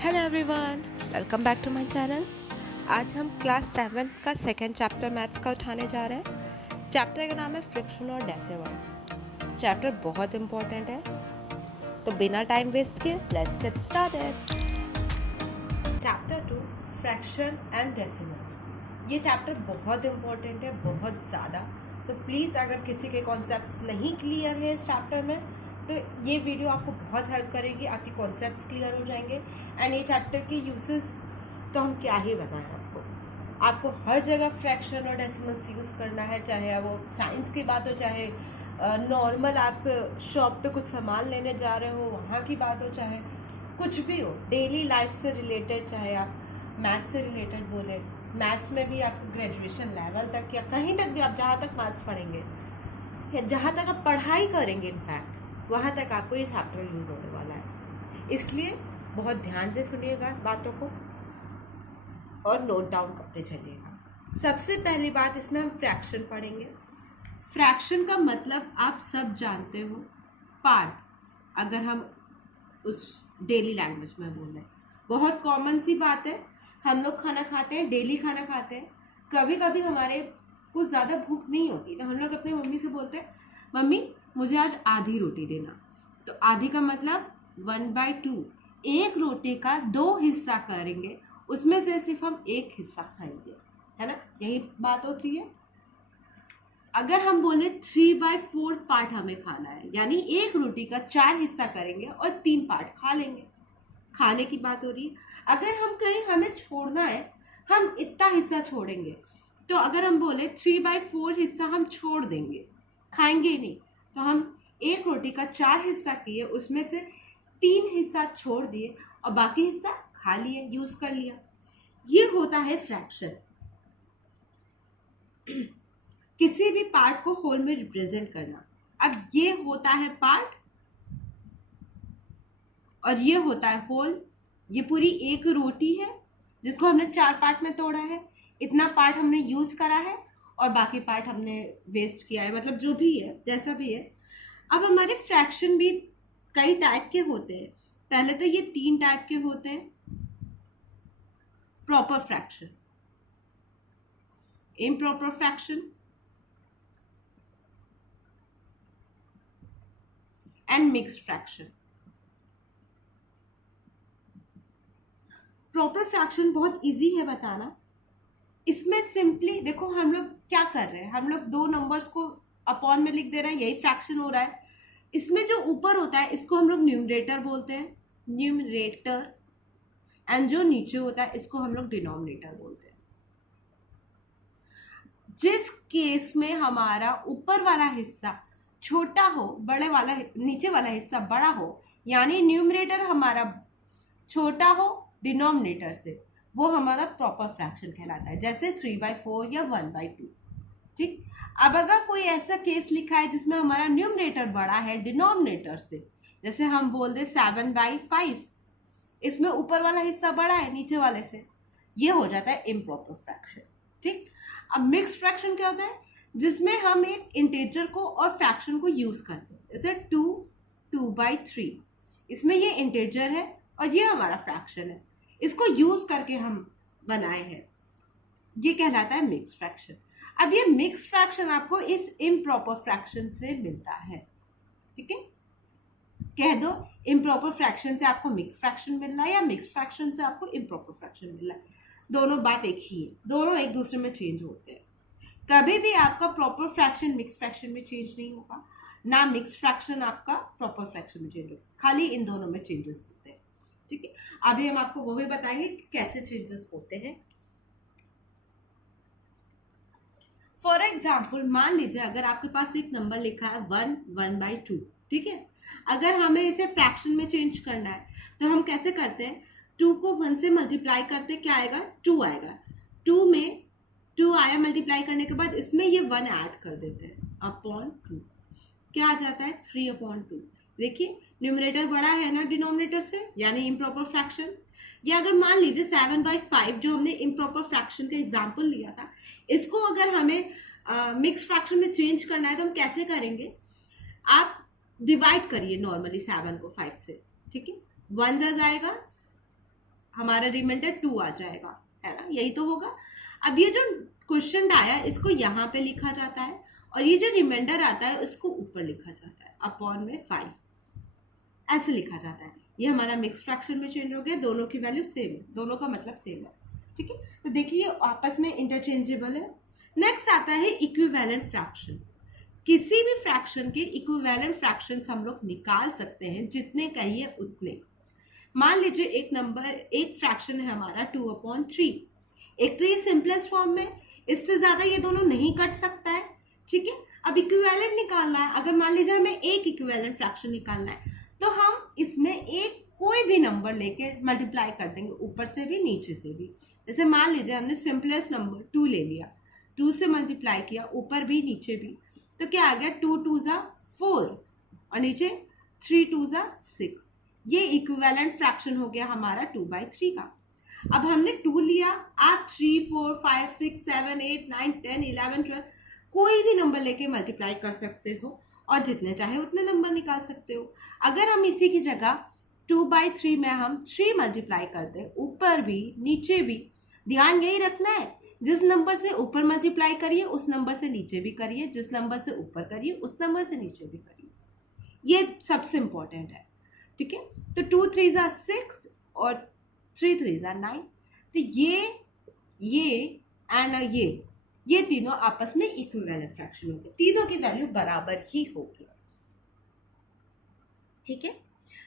Hello everyone, welcome back to my channel. आज हम class 7 का सेकेंड चैप्टर मैथ्स का उठाने जा रहे हैं। चैप्टर का नाम है फ्रैक्शन और डेसिमल। चैप्टर बहुत इंपॉर्टेंट है, तो बिना टाइम वेस्ट किए let's get started. Chapter 2 fraction and decimal. ये चैप्टर बहुत इंपॉर्टेंट है, बहुत ज़्यादा। तो प्लीज़ अगर किसी के कॉन्सेप्ट्स नहीं क्लियर है इस चैप्टर में, तो ये वीडियो आपको बहुत हेल्प करेगी, आपकी कॉन्सेप्ट्स क्लियर हो जाएंगे। एंड ये चैप्टर के यूसेस तो हम क्या ही बताएं आपको हर जगह फ्रैक्शन और डेसिमल्स यूज़ करना है, चाहे वो साइंस की बात हो, चाहे नॉर्मल आप शॉप पे कुछ सामान लेने जा रहे हो वहाँ की बात हो, चाहे कुछ भी हो, डेली लाइफ से रिलेटेड, चाहे आप मैथ्स से रिलेटेड बोले, मैथ्स में भी आपको ग्रेजुएशन लेवल तक या कहीं तक भी आप जहाँ तक मैथ्स पढ़ेंगे या जहाँ तक आप पढ़ाई करेंगे, इनफैक्ट वहाँ तक आपको ये चैप्टर यूज होने वाला है। इसलिए बहुत ध्यान से सुनिएगा बातों को और नोट डाउन करते चलिएगा। सबसे पहली बात, इसमें हम फ्रैक्शन पढ़ेंगे। फ्रैक्शन का मतलब आप सब जानते हो, पार्ट। अगर हम उस डेली लैंग्वेज में बोल रहे हैं, बहुत कॉमन सी बात है। हम लोग खाना खाते हैं, डेली खाना खाते हैं। कभी कभी हमारे को ज़्यादा भूख नहीं होती, तो हम लोग अपनी मम्मी से बोलते हैं, मम्मी मुझे आज आधी रोटी देना। तो आधी का मतलब 1/2। एक रोटी का 2 हिस्सा करेंगे, उसमें से सिर्फ हम एक हिस्सा खाएंगे, है ना? यही बात होती है। अगर हम बोले 3/4 पार्ट हमें खाना है, यानी एक रोटी का 4 हिस्सा करेंगे और 3 पार्ट खा लेंगे, खाने की बात हो रही है। अगर हम कहीं हमें छोड़ना है, हम इतना हिस्सा छोड़ेंगे। तो अगर हम बोले 3/4 हिस्सा हम छोड़ देंगे, खाएंगे ही नहीं, तो हम एक रोटी का 4 हिस्सा किए, उसमें से 3 हिस्सा छोड़ दिए और बाकी हिस्सा खा लिए, यूज कर लिया। ये होता है फ्रैक्शन। किसी भी पार्ट को होल में रिप्रेजेंट करना। अब ये होता है पार्ट और ये होता है होल। ये पूरी एक रोटी है जिसको हमने 4 पार्ट में तोड़ा है। इतना पार्ट हमने यूज करा है और बाकी पार्ट हमने वेस्ट किया है, मतलब जो भी है, जैसा भी है। अब हमारे फ्रैक्शन भी कई टाइप के होते हैं। पहले तो ये 3 टाइप के होते हैं। Proper fraction, improper fraction and mixed fraction. Proper fraction बहुत इजी है बताना। इसमें सिंपली देखो, हम लोग क्या कर रहे हैं, हम लोग 2 नंबर्स को अपॉन में लिख दे रहे हैं, यही फ्रैक्शन हो रहा है। इसमें जो ऊपर होता है इसको हम लोग न्यूमरेटर बोलते हैं, न्यूमरेटर। एंड जो नीचे होता है इसको हम लोग डिनोमिनेटर बोलते हैं। जिस केस में हमारा ऊपर वाला हिस्सा छोटा हो, बड़े वाला नीचे वाला हिस्सा बड़ा हो, यानी न्यूमरेटर हमारा छोटा हो डिनोमिनेटर से, वो हमारा प्रॉपर फ्रैक्शन कहलाता है। जैसे 3/4 या 1/2। ठीक। अब अगर कोई ऐसा केस लिखा है जिसमें हमारा न्यूमरेटर बड़ा है डिनोमिनेटर से, जैसे हम बोल दे 7/5, इसमें ऊपर वाला हिस्सा बड़ा है नीचे वाले से, ये हो जाता है इम्प्रॉपर फ्रैक्शन। ठीक। अब मिक्स फ्रैक्शन क्या होता है, जिसमें हम एक इंटीजर को और फ्रैक्शन को यूज करते हैं। जैसे 2/3, इसमें ये इंटीजर है और ये हमारा फ्रैक्शन है, इसको यूज करके हम बनाए हैं, ये कहलाता है मिक्स फ्रैक्शन। अब ये मिक्स फ्रैक्शन आपको इस इम्प्रॉपर फ्रैक्शन से मिलता है। ठीक है, कह दो इम्प्रॉपर फ्रैक्शन से आपको मिक्स फ्रैक्शन मिल रहा है या मिक्स फ्रैक्शन से आपको इम्प्रॉपर फ्रैक्शन मिल रहा है, दोनों बात एक ही है, दोनों एक दूसरे में चेंज होते हैं। कभी भी आपका प्रॉपर फ्रैक्शन मिक्स फ्रैक्शन में चेंज नहीं होगा, ना मिक्स फ्रैक्शन आपका प्रॉपर फ्रैक्शन में चेंज होगा, खाली इन दोनों में चेंजेस होते हैं। ठीक है, अभी हम आपको वो भी बताएंगे कि कैसे चेंजेस होते हैं। फॉर एग्जाम्पल, मान लीजिए अगर आपके पास एक नंबर लिखा है 1/2। ठीक है, अगर हमें इसे फ्रैक्शन में चेंज करना है तो हम कैसे करते हैं, 2 को 1 से मल्टीप्लाई करते, क्या आएगा, 2 आएगा। 2 में 2 आया, मल्टीप्लाई करने के बाद इसमें ये 1 ऐड कर देते हैं, अपॉन 2, क्या आ जाता है, 3/2। देखिए न्यूमरेटर बड़ा है ना डिनोमिनेटर से, यानी इम्प्रॉपर फ्रैक्शन। या अगर मान लीजिए 7/5 जो हमने इम्प्रॉपर फ्रैक्शन का एग्जाम्पल लिया था, इसको अगर हमें मिक्स फ्रैक्शन में चेंज करना है तो हम कैसे करेंगे, आप डिवाइड करिए नॉर्मली 7 को 5 से। ठीक है, 1 जा जाएगा, हमारा रिमाइंडर 2 आ जाएगा, है ना, यही तो होगा। अब ये जो क्वेश्चन आया इसको यहाँ पे लिखा जाता है और ये जो रिमाइंडर आता है उसको ऊपर लिखा जाता है अपॉन में 5, ऐसे लिखा जाता है। ये हमारा मिक्स फ्रैक्शन में चेंज हो गया, दोनों की वैल्यू सेम है, दोनों का मतलब सेम है, ठीक है। तो देखिए ये आपस में इंटरचेंजेबल है। नेक्स्ट आता है इक्विवेलेंट फ्रैक्शन। किसी भी फ्रैक्शन के इक्विवेलेंट फ्रैक्शंस हम लोग निकाल सकते हैं, जितने कहिए उतने। मान लीजिए एक फ्रैक्शन है हमारा 2/3। एक तो ये सिंपलेस्ट फॉर्म में, इससे ज्यादा ये दोनों नहीं कट सकता है, ठीक है। अब इक्विवेलेंट निकालना है, अगर मान लीजिए हमें एक इक्विवेलेंट फ्रैक्शन निकालना है तो हम इसमें एक कोई भी नंबर लेके मल्टीप्लाई कर देंगे, ऊपर से भी नीचे से भी। जैसे मान लीजिए हमने सिंपलेस्ट नंबर 2 ले लिया, 2 से मल्टीप्लाई किया ऊपर भी नीचे भी, तो क्या आ गया 2 2 ज़ा 4 और नीचे 3 2 ज़ा 6। ये इक्विवेलेंट फ्रैक्शन हो गया हमारा 2/3 का। अब हमने 2 लिया, आप 3 4 5 6 7 8 9 10 11 12 कोई भी नंबर लेके मल्टीप्लाई कर सकते हो और जितने चाहे उतने नंबर निकाल सकते हो। अगर हम इसी की जगह 2/3 में हम 3 मल्टीप्लाई कर दें, ऊपर भी नीचे भी, ध्यान यही रखना है जिस नंबर से ऊपर मल्टीप्लाई करिए उस नंबर से नीचे भी करिए, जिस नंबर से ऊपर करिए उस नंबर से नीचे भी करिए, ये सबसे इंपॉर्टेंट है, ठीक है। तो 2 3 ज़ा 6 और 3 3 ज़ा 9। तो ये एंड ये तीनों आपस में इक्विवेलेंट फ्रैक्शन होंगे, तीनों की वैल्यू बराबर ही होगी, ठीक है।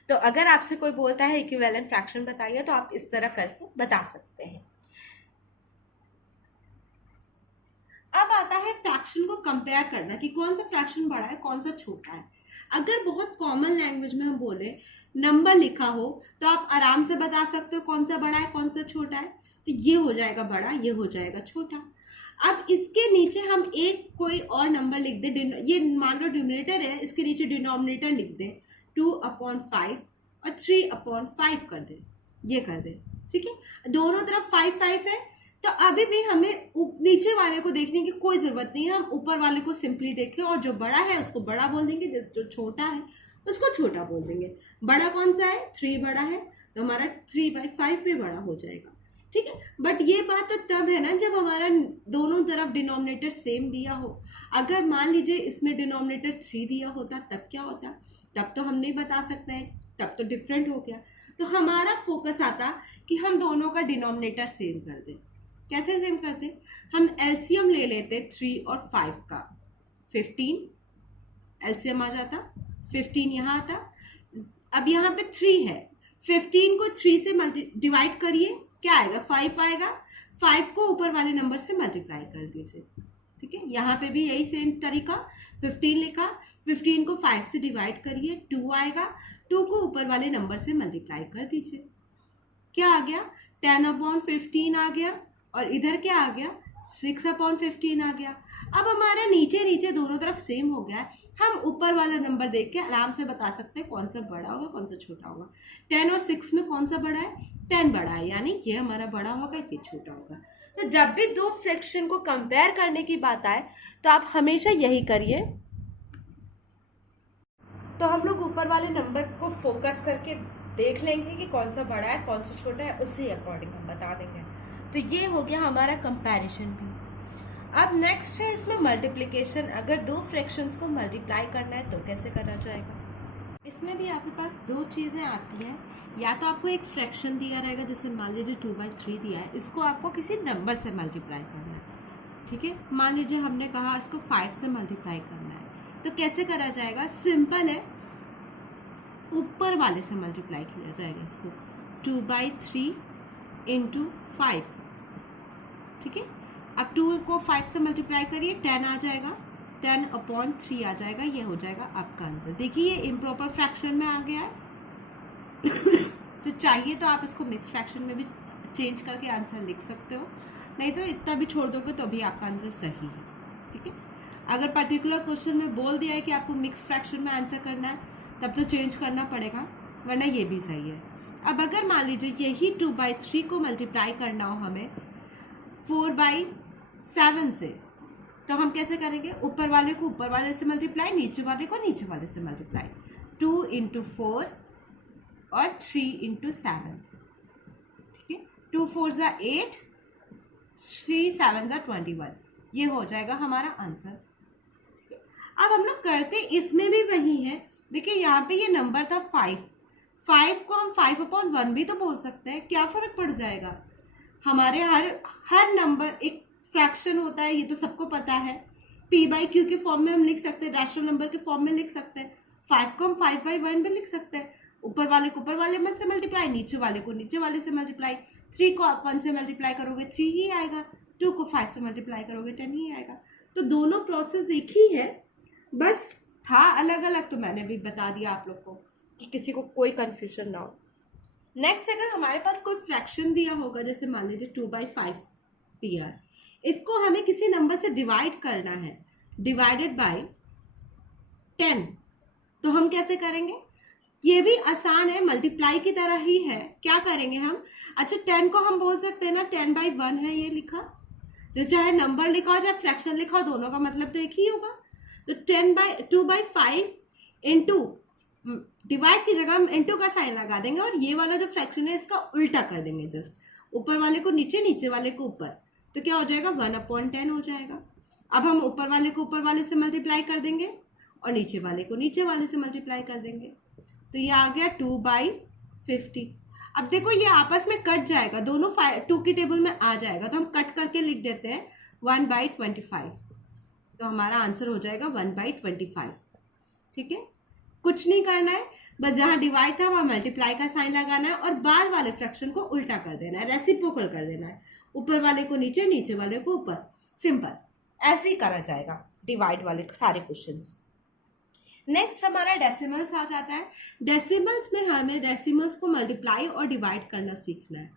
तो अगर आपसे कोई बोलता है इक्विवेलेंट फ्रैक्शन बताइए तो आप इस तरह करके बता सकते हैं। अब आता है फ्रैक्शन को कंपेयर करना कि कौन सा फ्रैक्शन बड़ा है कौन सा छोटा है। अगर बहुत कॉमन लैंग्वेज में हम बोले नंबर लिखा हो तो आप आराम से बता सकते हो कौन सा बड़ा है कौन सा छोटा है। तो ये हो जाएगा बड़ा, ये हो जाएगा छोटा। अब इसके नीचे हम एक कोई और नंबर लिख दे, ये मान लो डिनोमिनेटर है, इसके नीचे डिनोमिनेटर लिख दे 2/5 और 3/5 कर दे, ये कर दे, ठीक है। दोनों तरफ 5 5 है, तो अभी भी हमें नीचे वाले को देखने की कोई जरूरत नहीं है, हम ऊपर वाले को सिंपली देखें और जो बड़ा है उसको बड़ा बोल देंगे, जो छोटा है उसको छोटा बोल देंगे। बड़ा कौन सा है, 3 बड़ा है, तो हमारा 3/5 भी बड़ा हो जाएगा, ठीक है। बट ये बात तो तब है ना जब हमारा दोनों तरफ डिनोमिनेटर सेम दिया हो। अगर मान लीजिए इसमें डिनोमिनेटर 3 दिया होता तब क्या होता, तब तो हम नहीं बता सकते हैं, तब तो डिफरेंट हो गया। तो हमारा फोकस आता कि हम दोनों का डिनोमिनेटर सेम कर दें। कैसे सेम करते, हम एलसीएम ले लेते 3 और 5 का, 15 एलसीएम आ जाता, 15 यहाँ आता। अब यहाँ पे 3 है, 15 को 3 से डिवाइड करिए, क्या आएगा 5 आएगा, 5 को ऊपर वाले नंबर से मल्टीप्लाई कर दीजिए, ठीक है। यहाँ पे भी यही सेम तरीका, 15 लिखा, 15 को 5 से डिवाइड करिए, 2 आएगा, 2 को ऊपर वाले नंबर से मल्टीप्लाई कर दीजिए, क्या आ गया 10/15 आ गया, और इधर क्या आ गया 6/15 आ गया। अब हमारा नीचे नीचे दोनों तरफ सेम हो गया है, हम ऊपर वाला नंबर देख के आराम से बता सकते हैं कौन सा बड़ा होगा कौन सा छोटा होगा। 10 और 6 में कौन सा बड़ा है, 10 बड़ा है, यानी ये हमारा बड़ा होगा ये छोटा होगा। तो जब भी दो फ्रैक्शन को कंपेयर करने की बात आए तो आप हमेशा यही करिए। तो हम लोग ऊपर वाले नंबर को फोकस करके देख लेंगे कि कौन सा बड़ा है कौन सा छोटा है, उसी अकॉर्डिंग हम बता देंगे। तो ये हो गया हमारा कंपैरिजन भी। अब नेक्स्ट है इसमें मल्टीप्लिकेशन। अगर दो फ्रैक्शंस को मल्टीप्लाई करना है तो कैसे करा जाएगा। इसमें भी आपके पास दो चीज़ें आती हैं, या तो आपको एक फ्रैक्शन दिया रहेगा, जैसे मान लीजिए 2/3 दिया है, इसको आपको किसी नंबर से मल्टीप्लाई करना है, ठीक है। मान लीजिए हमने कहा इसको 5 से मल्टीप्लाई करना है, तो कैसे करा जाएगा, सिंपल है, ऊपर वाले से मल्टीप्लाई किया जाएगा इसको, 2/3 × 5, ठीक है। अब 2 को 5 से मल्टीप्लाई करिए, 10 आ जाएगा, 10/3 आ जाएगा, ये हो जाएगा आपका आंसर। देखिए ये इम्प्रॉपर फ्रैक्शन में आ गया है तो चाहिए तो आप इसको मिक्स फ्रैक्शन में भी चेंज करके आंसर लिख सकते हो, नहीं तो इतना भी छोड़ दोगे तो भी आपका आंसर सही है, ठीक है। अगर पर्टिकुलर क्वेश्चन में बोल दिया है कि आपको मिक्स फ्रैक्शन में आंसर करना है तब तो चेंज करना पड़ेगा, वरना ये भी सही है। अब अगर मान लीजिए यही 2/3 को मल्टीप्लाई करना हो हमें 4/7 से, तो हम कैसे करेंगे, ऊपर वाले को ऊपर वाले से मल्टीप्लाई, नीचे वाले को नीचे वाले से मल्टीप्लाई, 2 × 4 और 3 × 7, ठीक 2 4 ज़ा 8, 3 7 ज़ा 21, ये हो जाएगा हमारा आंसर। अब हम लोग करते इसमें भी वही है। देखिए यहाँ पे ये नंबर था 5 को हम 5/1 भी तो बोल सकते हैं, क्या फर्क पड़ जाएगा। हमारे हर नंबर एक फ्रैक्शन होता है, ये तो सबको पता है। p/q के फॉर्म में हम लिख सकते हैं, रैशनल नंबर के फॉर्म में लिख सकते हैं। 5 को हम 5/1 भी लिख सकते हैं, ऊपर वाले को ऊपर वाले में से मल्टीप्लाई, नीचे वाले को नीचे वाले से मल्टीप्लाई। 3 को आप 1 से मल्टीप्लाई करोगे 3 ही आएगा, 2 को 5 से मल्टीप्लाई करोगे 10 ही आएगा। तो दोनों प्रोसेस एक ही है, बस था अलग अलग, तो मैंने भी बता दिया आप लोग को कि किसी को कोई कंफ्यूजन ना हो। नेक्स्ट, अगर हमारे पास कोई फ्रैक्शन दिया होगा, जैसे मान लीजिए 2/5 दिया है, इसको हमें किसी नंबर से डिवाइड करना है, डिवाइडेड बाय 10, तो हम कैसे करेंगे? ये भी आसान है, मल्टीप्लाई की तरह ही है। क्या करेंगे हम? अच्छा, 10 को हम बोल सकते हैं ना 10/1 है ये लिखा, जो चाहे नंबर लिखा हो चाहे फ्रैक्शन लिखा हो, दोनों का मतलब तो एक ही होगा। तो 2/5 इंटू, डिवाइड की जगह हम इंटू का साइन लगा देंगे और ये वाला जो फ्रैक्शन है इसका उल्टा कर देंगे, जस्ट ऊपर वाले को नीचे, नीचे वाले को ऊपर, तो क्या हो जाएगा 1/10 हो जाएगा। अब हम ऊपर वाले को ऊपर वाले से मल्टीप्लाई कर देंगे और नीचे वाले को नीचे वाले से मल्टीप्लाई कर देंगे, तो ये आ गया 2/50। अब देखो ये आपस में कट जाएगा, दोनों 2 की टेबल में आ जाएगा, तो हम कट करके लिख देते हैं 1/25, तो हमारा आंसर हो जाएगा 1/25। ठीक है, कुछ नहीं करना है, बस जहां डिवाइड था वहां मल्टीप्लाई का साइन लगाना है और बाद वाले फ्रैक्शन को उल्टा कर देना है, रेसिप्रोकल कर देना है, ऊपर वाले को नीचे, नीचे वाले को ऊपर। सिंपल, ऐसे ही करा जाएगा डिवाइड वाले सारे क्वेश्चंस। नेक्स्ट हमारा डेसिमल्स आ जाता है। डेसिमल्स में हमें डेसिमल्स को मल्टीप्लाई और डिवाइड करना सीखना है।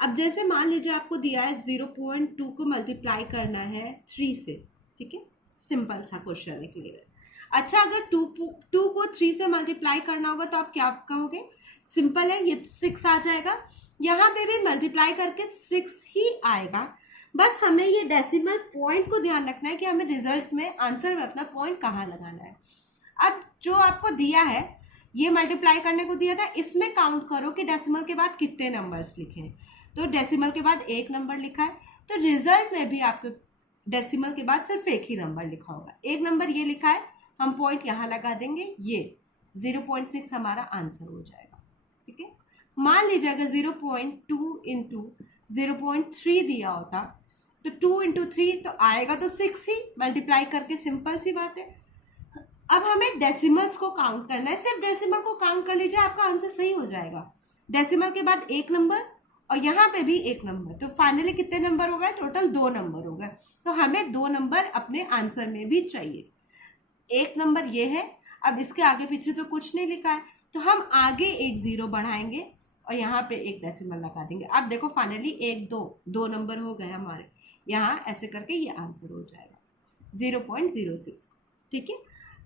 अब जैसे मान लीजिए आपको दिया है 0.2 को मल्टीप्लाई करना है 3 से, ठीक है, सिंपल सा क्वेश्चन है, क्लियर है। अच्छा, अगर 2 को 3 से मल्टीप्लाई करना होगा तो आप क्या कहोगे? सिंपल है, ये 6 आ जाएगा, यहाँ पे भी मल्टीप्लाई करके 6 ही आएगा। बस हमें ये डेसिमल पॉइंट को ध्यान रखना है कि हमें रिजल्ट में, आंसर में अपना पॉइंट कहाँ लगाना है। अब जो आपको दिया है, ये मल्टीप्लाई करने को दिया था, इसमें काउंट करो कि डेसिमल के बाद कितने नंबर्स लिखे हैं। तो डेसिमल के बाद 1 नंबर लिखा है, तो रिजल्ट में भी आपके डेसिमल के बाद सिर्फ 1 ही नंबर लिखा होगा। 1 नंबर ये लिखा है, हम पॉइंट यहाँ लगा देंगे, ये 0.6 हमारा आंसर हो जाएगा। ठीक है, मान लीजिए अगर 0.2 इंटू 0.3 दिया होता तो 2 इंटू 3 तो आएगा तो 6 ही, मल्टीप्लाई करके, सिंपल सी बात है। अब हमें डेसिमल्स को काउंट करना है, सिर्फ डेसिमल को काउंट कर लीजिए, आपका आंसर सही हो जाएगा। डेसिमल के बाद 1 नंबर और यहाँ पे भी 1 नंबर, तो फाइनली कितने नंबर हो गए? टोटल 2 नंबर हो गए। तो हमें 2 नंबर अपने आंसर में भी चाहिए। 1 नंबर ये है, अब इसके आगे पीछे तो कुछ नहीं लिखा है, तो हम आगे एक 0 बढ़ाएंगे और यहाँ पे एक डेसिमल लगा देंगे। अब देखो फाइनली 1 2 नंबर हो गए हमारे, यहाँ ऐसे करके ये आंसर हो जाएगा 0.06। ठीक है,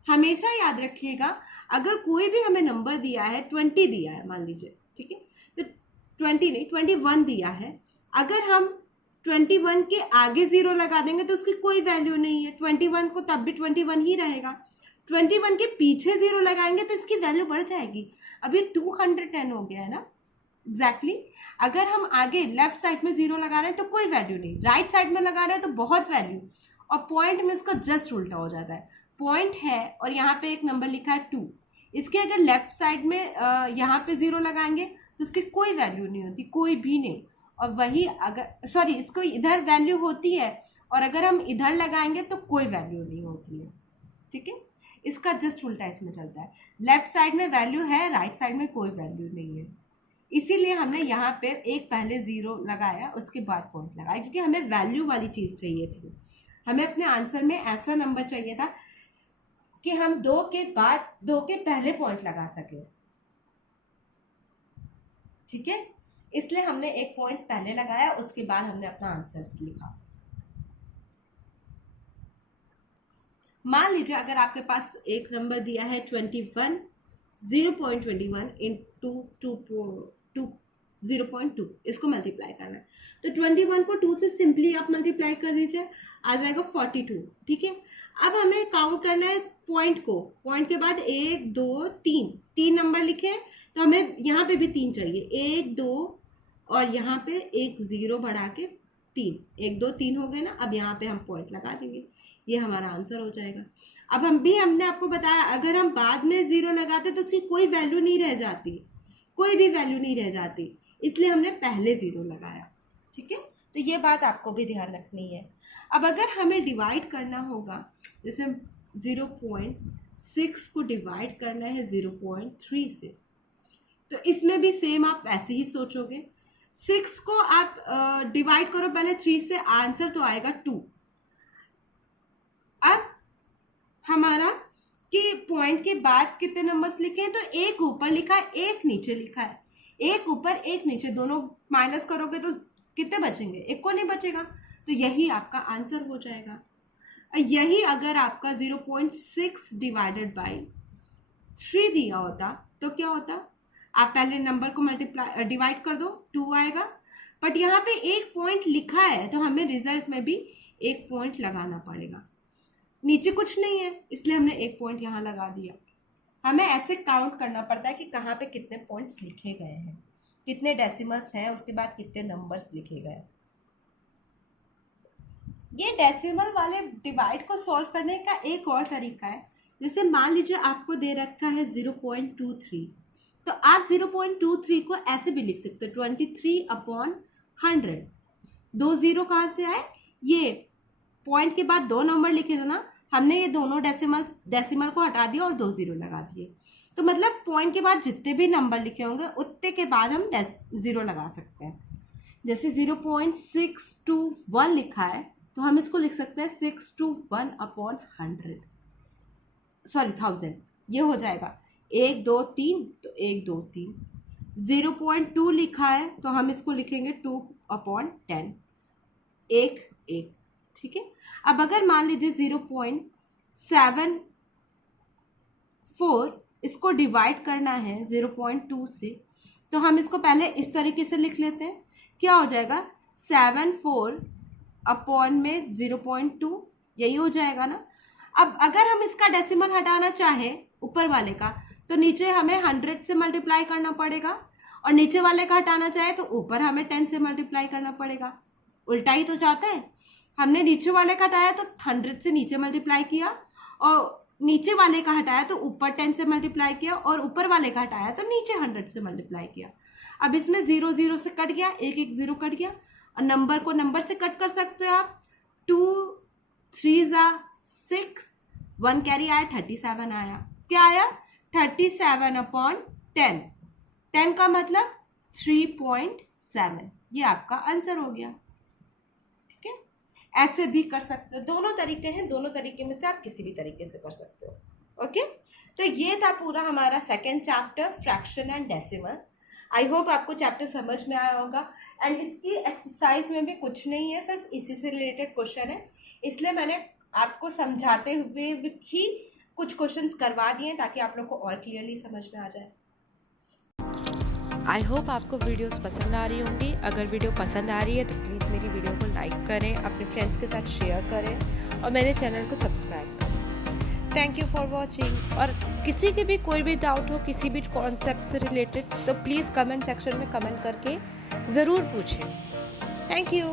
हमेशा याद रखिएगा, अगर कोई भी हमें नंबर दिया है, 20 दिया है मान लीजिए, ठीक है, तो 20 नहीं 21 दिया है, अगर हम 21 के आगे 0 लगा देंगे तो उसकी कोई वैल्यू नहीं है, 21 को तब भी 21 ही रहेगा। 21 के पीछे 0 लगाएंगे तो इसकी वैल्यू बढ़ जाएगी। अब ये 210 हो गया है ना, एग्जैक्टली। अगर हम आगे लेफ्ट साइड में 0 लगा रहे हैं तो कोई वैल्यू नहीं, राइट साइड में लगा रहे हैं तो बहुत वैल्यू, और पॉइंट में इसका जस्ट उल्टा हो जाता है। पॉइंट है और यहाँ पे एक नंबर लिखा है 2, इसके अगर लेफ्ट साइड में यहाँ पे 0 लगाएंगे तो उसकी कोई वैल्यू नहीं होती, कोई भी नहीं। और वही अगर सॉरी इसको इधर वैल्यू होती है और अगर हम इधर लगाएंगे तो कोई वैल्यू नहीं होती है। ठीक है, इसका जस्ट उल्टा इसमें चलता है, लेफ्ट साइड में वैल्यू है, राइट साइड में कोई वैल्यू नहीं है। इसीलिए हमने यहाँ पे एक पहले 0 लगाया, उसके बाद पॉइंट लगाया, क्योंकि हमें वैल्यू वाली चीज़ चाहिए थी। हमें अपने आंसर में ऐसा नंबर चाहिए था कि हम 2 के बाद 2 के पहले पॉइंट लगा सके। ठीक है, इसलिए हमने एक पॉइंट पहले लगाया, उसके बाद हमने अपना आंसर लिखा। मान लीजिए अगर आपके पास एक नंबर दिया है 21, 0.21 इंटू 0.2, इसको मल्टीप्लाई करना है, तो 21 को 2 से सिंपली आप मल्टीप्लाई कर दीजिए, आ जाएगा 42। ठीक है, अब हमें काउंट करना है पॉइंट को, पॉइंट के बाद 1 2 3 नंबर लिखे हैं, तो हमें यहाँ पे भी 3 चाहिए, 1 2 और यहाँ पे एक 0 बढ़ा के 3, 1 2 3 हो गए ना। अब यहाँ पे हम पॉइंट लगा देंगे, ये हमारा आंसर हो जाएगा। अब हमने आपको बताया अगर हम बाद में 0 लगाते तो उसकी कोई वैल्यू नहीं रह जाती, कोई भी वैल्यू नहीं रह जाती, इसलिए हमने पहले 0 लगाया। ठीक है, तो ये बात आपको भी ध्यान रखनी है। अब अगर हमें डिवाइड करना होगा, जैसे 0.6 को डिवाइड करना है 0.3 से, तो इसमें भी सेम आप ऐसे ही सोचोगे। 6 को आप डिवाइड करो पहले 3 से, आंसर तो आएगा 2। अब हमारा कि पॉइंट के बाद कितने नंबर्स लिखे हैं, तो एक ऊपर लिखा है, एक नीचे लिखा है। एक ऊपर एक नीचे, दोनों माइनस करोगे तो कितने बचेंगे? एक को नहीं बचेगा, तो यही आपका आंसर हो जाएगा। यही अगर आपका 0.6 डिवाइडेड बाई 3 दिया होता तो क्या होता? आप पहले नंबर को डिवाइड कर दो, 2 आएगा। बट यहाँ पे एक पॉइंट लिखा है तो हमें रिजल्ट में भी एक पॉइंट लगाना पड़ेगा। नीचे कुछ नहीं है इसलिए हमने एक पॉइंट यहाँ लगा दिया। हमें ऐसे काउंट करना पड़ता है कि कहाँ पे कितने पॉइंट्स लिखे गए हैं, कितने डेसिमल्स हैं, उसके बाद कितने नंबर्स लिखे गए। ये डेसिमल वाले डिवाइड को सॉल्व करने का एक और तरीका है। जैसे मान लीजिए आपको दे रखा है 0.23, तो आप 0.23 को ऐसे भी लिख सकते हो 23/100। 2 0 कहाँ से आए? ये पॉइंट के बाद 2 नंबर लिखे थे ना, हमने ये दोनों डेसिमल को हटा दिया और 2 0 लगा दिए। तो मतलब पॉइंट के बाद जितने भी नंबर लिखे होंगे उतने के बाद हम 0 लगा सकते हैं। जैसे 0.621 लिखा है तो हम इसको लिख सकते हैं 621/100, सॉरी 1000। ये हो जाएगा 1 2 3, तो 1 2 3। 0.2 लिखा है तो हम इसको लिखेंगे 2/10, 1 1। ठीक है, अब अगर मान लीजिए 0.74 इसको डिवाइड करना है 0.2 से, तो हम इसको पहले इस तरीके से लिख लेते हैं। क्या हो जाएगा? 74/0.2, यही हो जाएगा ना। अब अगर हम इसका डेसिमल हटाना चाहे ऊपर वाले का, तो नीचे हमें 100 से मल्टीप्लाई करना पड़ेगा, और नीचे वाले का हटाना चाहे तो ऊपर हमें 10 से मल्टीप्लाई करना पड़ेगा। उल्टा ही तो जाता है। हमने नीचे वाले का हटाया तो 100 से नीचे मल्टीप्लाई किया, और नीचे वाले का हटाया तो ऊपर 10 से मल्टीप्लाई किया, और ऊपर वाले का हटाया तो नीचे 100 से मल्टीप्लाई किया। अब इसमें 0 0 से कट गया, 1 1 0 कट गया, और नंबर को नंबर से कट कर सकते हो आप। 2 3 6, 1 कैरी आया, 37 आया। क्या आया? 37/10। 10 का मतलब 3.7। ये आपका आंसर हो गया। ठीक है, ऐसे भी कर सकते हो। दोनों तरीके हैं, दोनों तरीके में से आप किसी भी तरीके से कर सकते हो। ओके, तो ये था पूरा हमारा second chapter, fraction and decimal. I hope आपको चैप्टर समझ में आया होगा। एंड इसकी एक्सरसाइज में भी कुछ नहीं है, सिर्फ इसी से रिलेटेड क्वेश्चन है, इसलिए मैंने आपको समझाते हुए ही कुछ क्वेश्चंस करवा दिए ताकि आप लोग को और क्लियरली समझ में आ जाए। आई होप आपको वीडियोस पसंद आ रही होंगी। अगर वीडियो पसंद आ रही है तो प्लीज़ मेरी वीडियो को लाइक करें, अपने फ्रेंड्स के साथ शेयर करें, और मेरे चैनल को सब्सक्राइब करें। Thank you for watching. और किसी के भी कोई भी डाउट हो किसी भी कॉन्सेप्ट से रिलेटेड, तो प्लीज़ कमेंट सेक्शन में कमेंट करके ज़रूर पूछें। Thank you.